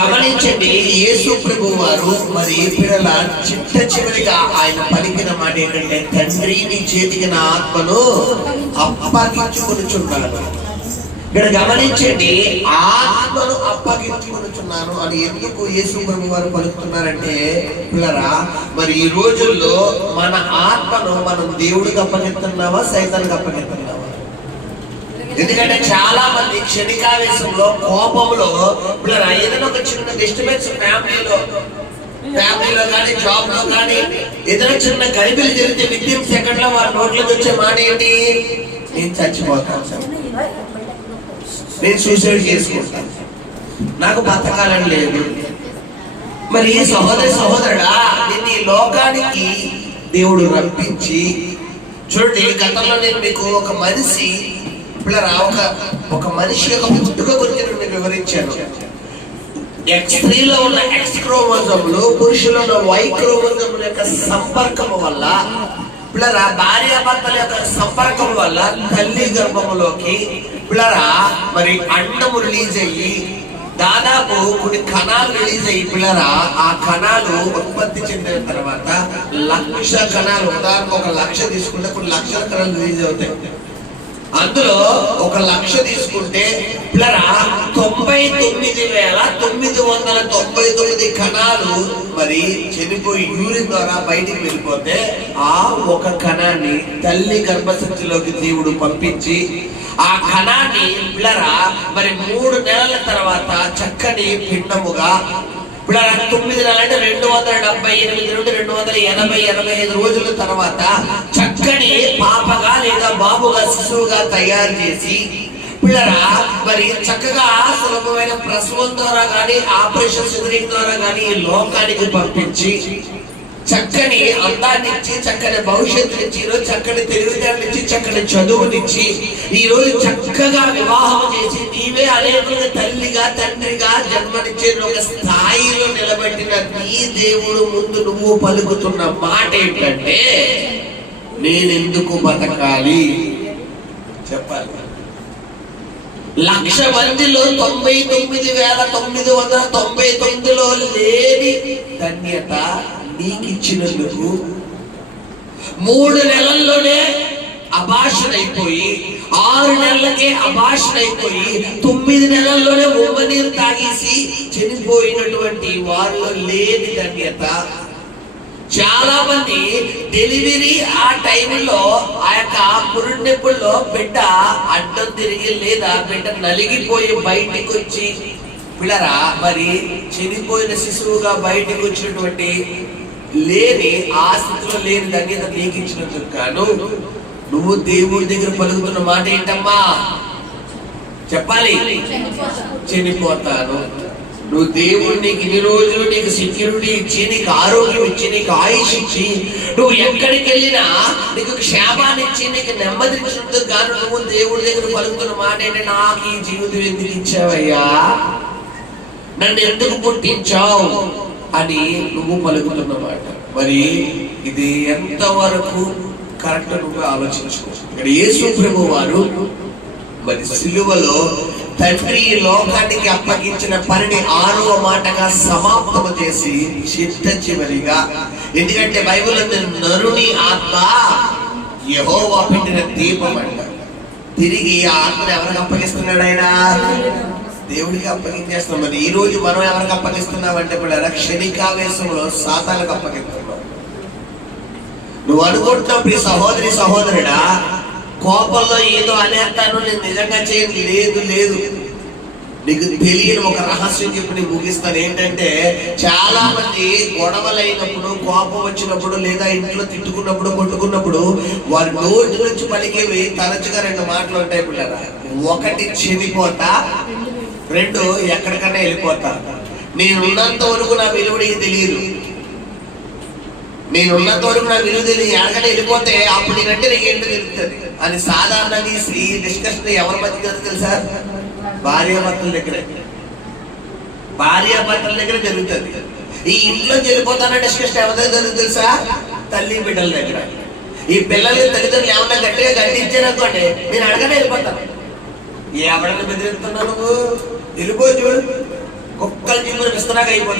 గమనించండి, యేసు ప్రభు వారు మరి పిల్లల చిట్ట చివరిగా ఆయన పలికిన మాట ఏంటంటే, తండ్రి నీ చేతికి నా ఆత్మను అప్పగించుకొనుచున్నాను. ఇక్కడ గమనించండి, ఆత్మను అప్పగించుకొనుచున్నాను అని ఎందుకు యేసు ప్రభు వారు పలుకుతున్నారంటే, పిల్లరా మరి ఈ రోజుల్లో మన ఆత్మను మనం దేవుడికి అప్పగిస్తున్నావా, సైతానికి అప్పగిస్తున్నావా? ఎందుకంటే చాలా మంది క్షణికావేశంలో, కోపంలో, పిల్లరా ఏదైనా ఒక చిన్న డిస్టర్బెన్స్ ఫ్యామిలీలో కానీ జాబ్ లో కానీ ఏదైనా చిన్న గరిబిలు జరిగితే వితిన్ సెకండ్ లో వారి నోట్లోకి వచ్చే మాట ఏంటి? నేను చచ్చిపోతాను సార్, నేను సూసైడ్ చేసుకుంటాను, నాకు బతకాలని లేదు. మరి సహోదరుడా, నిన్ను ఈ లోకానికి దేవుడు రప్పించి చూడండి. గతంలో నేను మీకు ఒక మనిషి పిల్లరా ఒక మనిషి యొక్క పుట్టుక గురించి నేను వివరించాను. స్త్రీలో ఉన్న ఎక్స్ క్రోమోజోములు, పురుషులో ఉన్న వై క్రోమోజోముల యొక్క సంపర్కం వల్ల, పిల్లరా భార్యాభర్తల యొక్క సంపర్కం వల్ల తల్లి గర్భములోకి పిల్లరా మరి అండము రిలీజ్ అయ్యి దాదాపు కొన్ని కణాలు రిలీజ్ అయ్యి, పిల్లరా ఆ కణాలు ఉత్పత్తి చెందిన తర్వాత 1,00,000 కణాలు, ఉదాహరణకు 1,00,000 తీసుకుంటే కొన్ని లక్షల కణాలు రిలీజ్ అవుతాయి. అందులో 1,00,000 తీసుకుంటే పిల్లరా 99,999 కణాలు మరి చనిపోయి యూరిన్ ద్వారా బయటికి వెళ్ళిపోతే, ఆ ఒక కణాన్ని తల్లి గర్భసంచిలోకి దేవుడు పంపించి ఆ కణాన్ని పిల్లరా మరి 3 నెలల తర్వాత చక్కని పిండముగా, పిల్లరా 9 నెలలు అంటే 278 నుండి 285 రోజుల తర్వాత చక్కని పాపగా లేదా బాబుగా, శిశువుగా తయారు చేసి, పిల్లరా మరి చక్కగా సులభమైన ప్రసవం ద్వారా కానీ ఆపరేషన్ సిజరింగ్ ద్వారా కానీ ఈ లోకానికి పంపించి చక్కని అందాన్ని ఇచ్చి, చక్కని భవిష్యత్తునిచ్చి, చక్కని తెలివితేటనిచ్చి, చక్కని చదువునిచ్చి, ఈ రోజు చక్కగా వివాహం చేసి నీవే అనేకులుగా తల్లిగా తండ్రిగా జన్మనిచ్చే ఒక స్థాయిలో నిలబెట్టిన నీ దేవుడు ముందు నువ్వు పలుకుతున్న మాట ఏంటంటే, నేనెందుకు బతకాలి చెప్పాలి. 1,00,000 మందిలో 99,999లో లేని ధన్యత నీకిచ్చినందుకు 3 నెలల్లోనే అబార్షన్ అయిపోయి, 6 నెలలకే అబార్షన్ అయిపోయి, 9 నెలల్లోనే ఉమ్మనీరు తాగేసి చనిపోయినటువంటి వారిలో లేని ధన్యత. చాలా మంది డెలివరీ ఆ టైంలో ఆ యొక్క పురుడెప్పుల్లో బిడ్డ అడ్డం తిరిగి లేదా బిడ్డ నలిగిపోయి బయటికి వచ్చి, పిల్లరా మరి చనిపోయిన శిశువుగా బయటికి వచ్చినటువంటి లేని ఆ స్థితిలో లేని ధన్యత నీకు ఇచ్చినందుకు గాను నువ్వు దేవుడి దగ్గర పలుకుతున్న మాట ఏంటమ్మా చెప్పాలి? చనిపోతాను. నువ్వు దేవుడు నీకు ఇన్ని రోజులు నీకు సెక్యూరిటీ ఇచ్చి, నీకు ఆరోగ్యం ఇచ్చి, నీకు ఆయుష్ ఇచ్చి, నువ్వు ఎక్కడికి వెళ్ళినా నీకు క్షేమాన్ని ఇచ్చి, నీకు నెమ్మది ఇచ్చినందుకు గాను నువ్వు దేవుడి దగ్గర పలుకుతున్న మాట ఏంటంటే, నాకు ఈ జీవితం ఎందుకు ఇచ్చావయ్యా, నన్ను ఎందుకు పుట్టించావు అని నువ్వు పలుకుతున్నమాట. మరి ఇది ఎంతవరకు కరెక్ట్ నువ్వు ఆలోచించుకో. ఇక్కడ యేసు ప్రభు వారు మరి సిలువలో తండ్రి లోకానికి అప్పగించిన పనిని 6వ మాటగా సమాప్తము చేసి చిట్ట చివరిగా, ఎందుకంటే బైబిల్ నరుని ఆత్మ యెహోవా పెట్టిన దీపం అంట. తిరిగి ఆ ఆత్మను ఎవరికి అప్పగిస్తున్నాడు? ఆయన దేవుడికి అప్పగించేస్తాం. మరి ఈ రోజు మనం ఎవరికి అప్పగిస్తున్నామంటే క్షణికావేశంలో సాతానికి అప్పగిస్తున్నాం. నువ్వు అనుకుంటున్నావు ప్రియ సహోదరి సహోదరుడా, కోపంలో ఏదో అనేస్తాను, నేను నిజంగా చేయను. లేదు, నీకు తెలియని ఒక రహస్యం చెప్పి నేను ముగిస్తాను. ఏంటంటే చాలా మంది గొడవలైనప్పుడు, కోపం వచ్చినప్పుడు, లేదా ఇంట్లో తిట్టుకున్నప్పుడు, కొట్టుకున్నప్పుడు వారి నోటి నుంచి పలికేవి తరచుగా 2 మాటలు ఉంటాయి పిల్లరా. 1 చనిపోతా, 2 ఎక్కడికన్నా వెళ్ళిపోతా. నేనున్నంత వరకు నా విలువడికి తెలియదు, నేనున్నంత వరకు నా విలువ తెలియదు, ఎక్కడికన్నా వెళ్ళిపోతే అప్పుడు నేనంటే నీకు ఏంటో తెలుస్తుంది అని సాధారణంగా ఈ డిస్కషన్ ఎవరి మధ్య తెలుసా? భార్యాభర్తల దగ్గర జరుగుతుంది. ఈ ఇంట్లో వెళ్ళిపోతాన డిస్కషన్ ఎవరి దగ్గర జరుగుతుంది తెలుసా? తల్లి బిడ్డల దగ్గర. ఈ పిల్లలు తల్లిదండ్రులు ఏమన్నా గట్టిగా గడ్డించారనుకోండి, నేను అడగనే వెళ్ళిపోతాను. ఎవడన్నా బెదిరిస్తున్నా నువ్వు వెళ్ళిపో చూడు, కుక్కలు జిమ్ములు విస్తరాగా అయిపోతుంది.